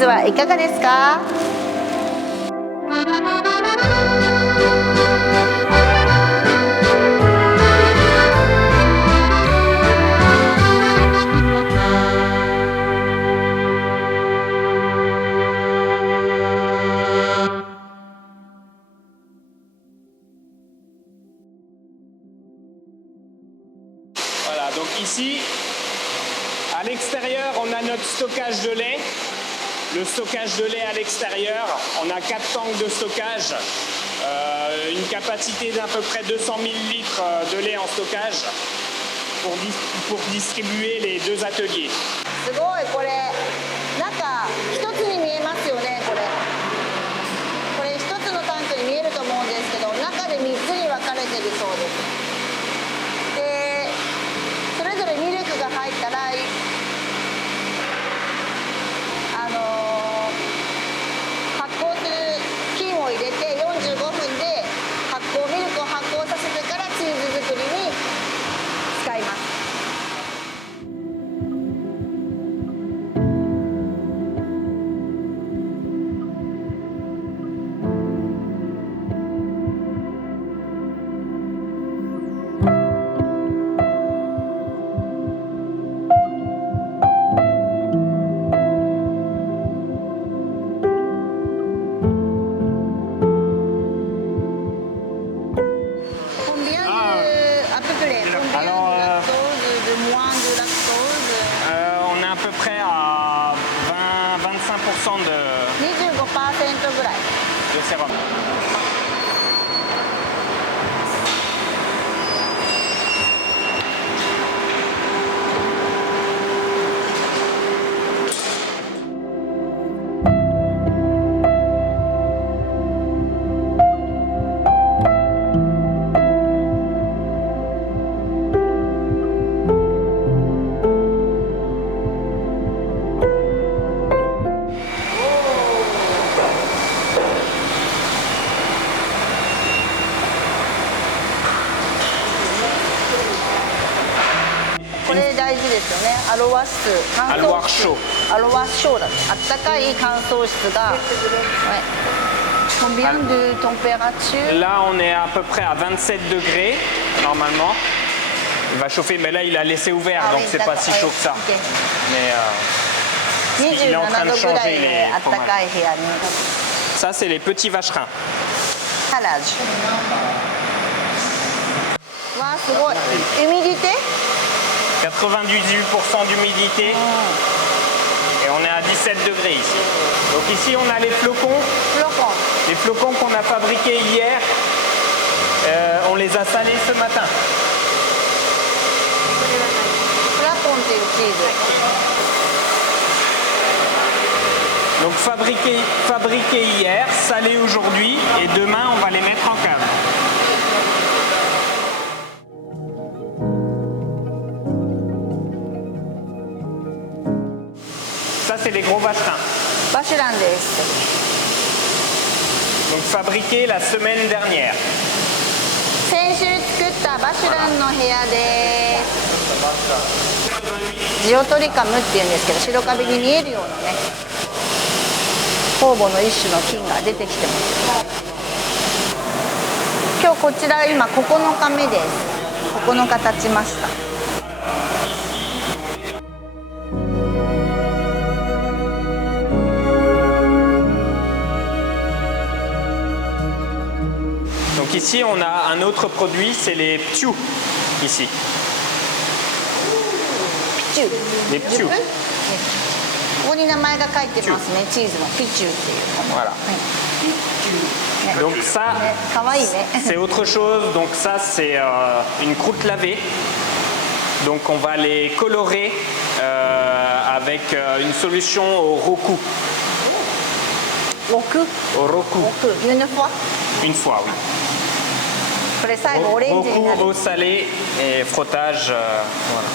ズはいかがですか？Voilà, donc ici, à l'extérieur, on a notre stockage de lait. Le stockage de lait à l'extérieur, on a 4 tanks de stockage, une capacité d'à peu près 200 000 litres de lait en stockage pour distribuer les 2 ateliers. すごいこれなんか一つに見えますよね。これ一つのタンクに見えると思うんですけど、中で3つに分かれてるそうです。でそれぞれミルクが入ったら発酵する菌を入れて45分でミルクを発酵させてからチーズ作りに使います。On est à peu près à 20-25% de 25% ぐらい。sérum. Alloir chaud. Alloir chaud だね。あったかい乾燥室が。Combien de température? Là, on est à peu près à 27 degrés normalement. Il va chauffer, mais là, il a laissé ouvert, donc c'est pas si chaud que ça. Mais il est en train de changer les fromages. Ça, c'est les petits vacherins. わあ、すごい。Humidité? 98% d'humidité et on est à 17 degrés ici. Donc ici on a les flocons. Les flocons qu'on a fabriqués hier, on les a salés ce matin. Donc fabriqués hier, salés aujourd'hui et demain on va les mettre en cave. Ça, c'est les gros vacherins. Donc fabriqués la semaine dernière. 先週作ったバシュランの部屋です。ジオトリカムっていうんですけど、白カビに見えるようなね、酵母の一種の菌が出てきてます。今日こちら今9日目です。9日経ちました。Donc ici on a un autre produit, c'est les ptiou ici. Les ptiou. ここに名前が書いてますね。チーズのピチューっていう。Voilà. Donc ça, c'est autre chose. Donc ça, c'est une croûte lavée. Donc on va les colorer avec une solution au roku. Au roku. Une fois? Une fois, oui. Roku, eau salée et frottage. Voilà.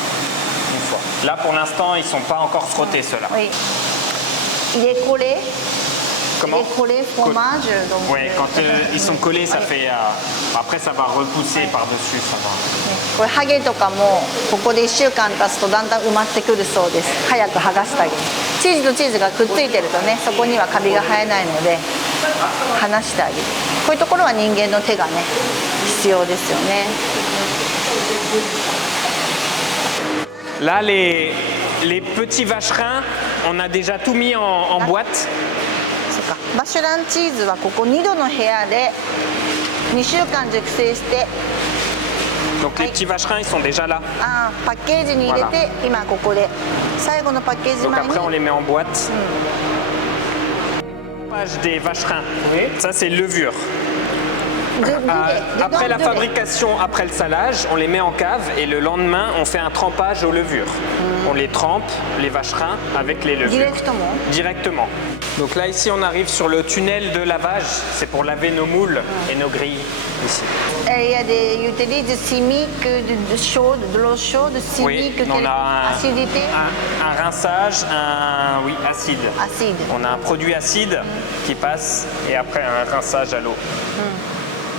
Une fois. Là, pour l'instant, ils ne sont pas encore frottés, ceux-là. Oui. Il est collé. Comment? Et collé fromage. Donc, Ouais, quand ils sont collés, ça fait. Après, ça va repousser par-dessus. Ça va. これハゲとかもここで1週間経つとだんだん埋まってくるそうです。早く剥がしてあげる。チーズとチーズがくっついてるとね、そこにはカビが生えないので離してあげる。こういうところは人間の手がね必要ですよね。 Là, les petits vacherins, on a déjà tout mis en boîte. そうか。バシュランチーズはここ2度の部屋で2週間熟成して、 Donc les petits vacherins, ils sont déjà là. パッケージに入れて、今ここで最後のパッケージ Donc 前に après, on les met en boîte. Page des vacherins. Ça, c'est levure. Après la fabrication, après le salage, on les met en cave et le lendemain, on fait un trempage aux levures. On les trempe, les vacherins, avec les levures. Directement. Donc là, ici, on arrive sur le tunnel de lavage. C'est pour laver nos moules et nos grilles, ici. Il y a des utilités chimiques, de l'eau chaude, chimique, oui, on a acidité. Un rinçage, acide. Acide. On a un produit acide qui passe et après un rinçage à l'eau.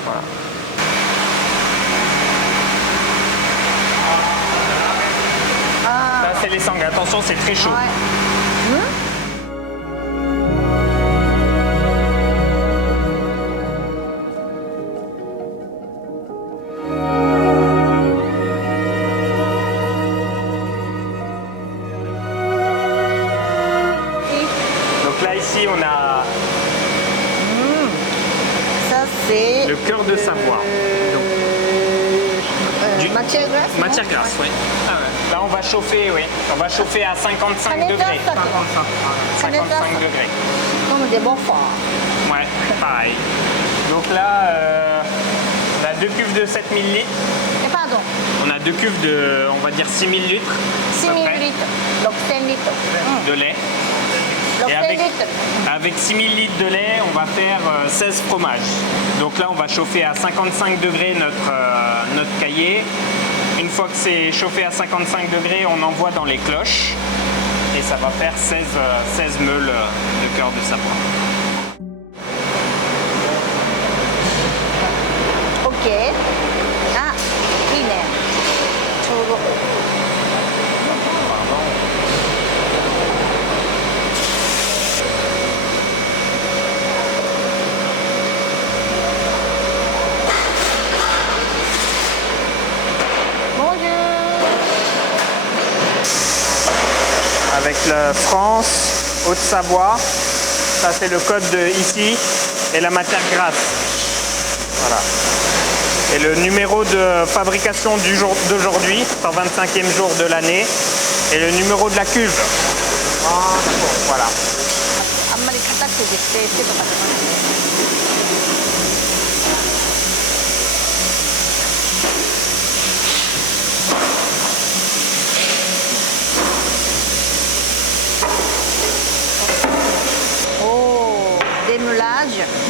Voilà. Là, c'est les sangles. Attention, c'est très chaud. Donc là, ici, on a C'est le cœur de Savoie. matière grasse. Matière grasse, oui. Là, on va chauffer, oui. On va chauffer à 55 degrés. 55 degrés. Comme des bons forts. Ouais, pareil. Donc là, on a 2 cuves de 7000 litres. Et pardon, On a 2 cuves de, on va dire, 6000 litres. 6 à peu 000 près, litres, donc 10 litres. de lait. Donc Et 10 litres. avec 6000 litres de lait, on va faire 16 fromages. Donc là, on va chauffer à 55 degrés notre cahier. Une fois que c'est chauffé à 55 degrés, on envoie dans les cloches. Et ça va faire 16 meules de cœur de Savoie. OK. Ah, いいね。ちょうど。Avec la France, Haute-Savoie, ça c'est le code de ici, et la matière grasse. Voilà. Et le numéro de fabrication du jour d'aujourd'hui, 125e jour de l'année, et le numéro de la cuve. Voilà. あんまり硬くて熟成してとかじゃなくて。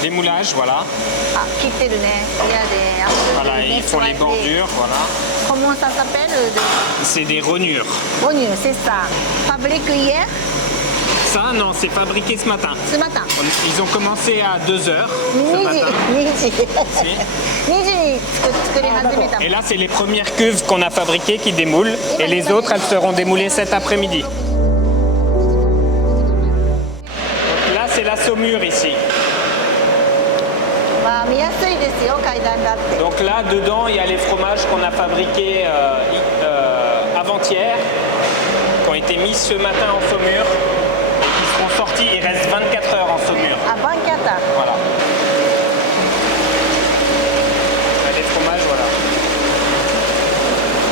Démoulage, voilà. あ、切ってるね。Il y a des Voilà, ils font les bordures, voilà. Comment ça s'appelle? C'est des rognures. Rognure, c'est ça. Fabrique hier? Ça, non, c'est fabriqué ce matin. Ce matin. Ils ont commencé à 2 heures ce 2 matin. 時。2時に作り始めた。 Et là, c'est les premières cuves qu'on a fabriquées qui démoulent. Et les autres, elles seront démoulées cet après-midi. Donc là, c'est la saumure ici. まあ見やすいですよ、階段があって。 Donc là, dedans, il y a les fromages qu'on a fabriqués avant-hier, qui ont été mis ce matin en saumure, et qui seront sortis. Il reste 24 heures en saumure. あ、バンキャタ。 Voilà. Les fromages, voilà.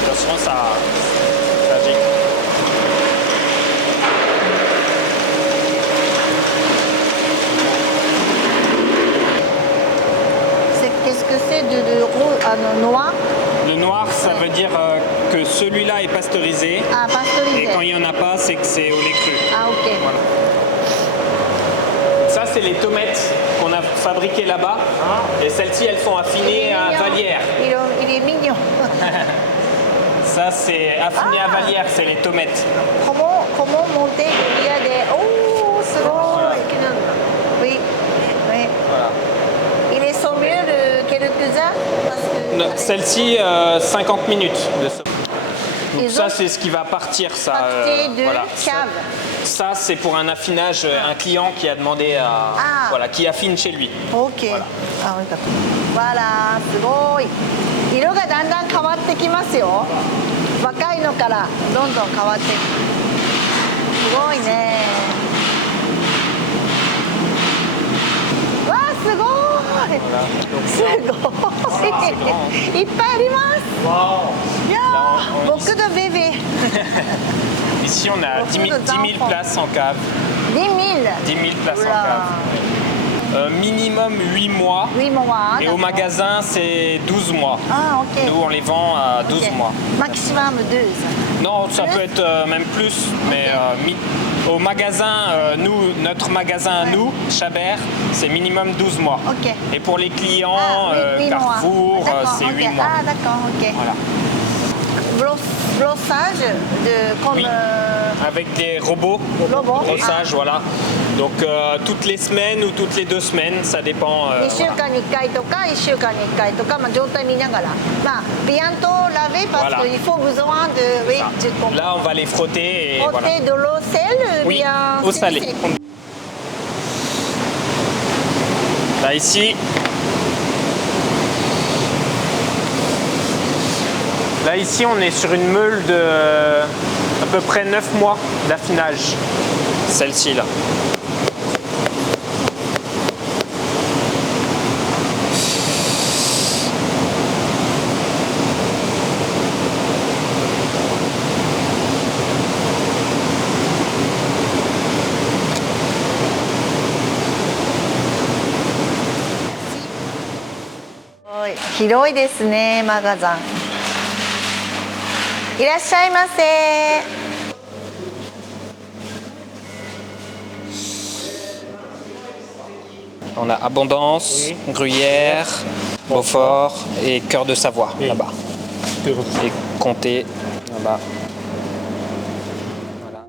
De toute façon, ça gicle. Qu'est-ce que c'est de noir? Le noir, ça veut dire que celui-là est pasteurisé. Ah, pasteurisé. Et quand il n'y en a pas, c'est que c'est au lait cru. Ah, ok. Voilà. Ça, c'est les tomates qu'on a fabriquées là-bas. Et celles-ci, elles sont affinées à Vallières. Il est mignon. Ça, c'est affiné à Vallières, c'est les tomates. Comment monter? Il y a des... Oh, c'est bon. Oui. Voilà. Il est sommier de quelques heures parce que Celle-ci, 50 minutes de sommeil. Donc Ils ça, ont c'est ce qui va partir. Ça, parti de voilà. cave. Ça, c'est pour un affinage, un client qui a demandé à... Ah. Voilà, qui affine chez lui. OK。voilàあ、よかった。わら、すごい。色がだんだん変わってきますよ。若いのからどんどん変わっていく。すごいね。わあ、すごい。すごい。いっぱいあります。いやー、僕のベビー。Ici, on a 10 000 places en cave. 10 000. 10 000 places en Oula. cave. Minimum 8 mois. Oui, maman. Et au magasin, c'est 12 mois. Ah, OK. Nous, on les vend à 12 OK. mois. Maximum 12. Non, ça peut être même plus, mais au magasin, notre magasin à nous, Chabert, c'est minimum 12 mois. OK. Et pour les clients, Ah, huit mois. Carrefour, D'accord, c'est OK. 8 mois. Ah, d'accord, OK. Voilà. Brossage de comme Oui. Avec des robots, Robots. brossage, voilà. Donc toutes les semaines ou toutes les 2 semaines, ça dépend. 2週間に1回とか1週間に1回とか、まあ、状態見ながら、まあ、bientôt laver parce Voilà. qu'il faut besoin de oui, je comprends. Là, on va les frotter et Frotter voilà. de l'eau sel Oui, bien eau salée. Là, ici. Là, ici, on est sur une meule de à peu près 9 mois d'affinage. Celle-ci, là. Oui. 広いですね、マガザン。いらっしゃいませ。On a Abondance, Gruyère, Beaufort et Cœur de Savoie, là-bas. Et Comté, là-bas. Voilà.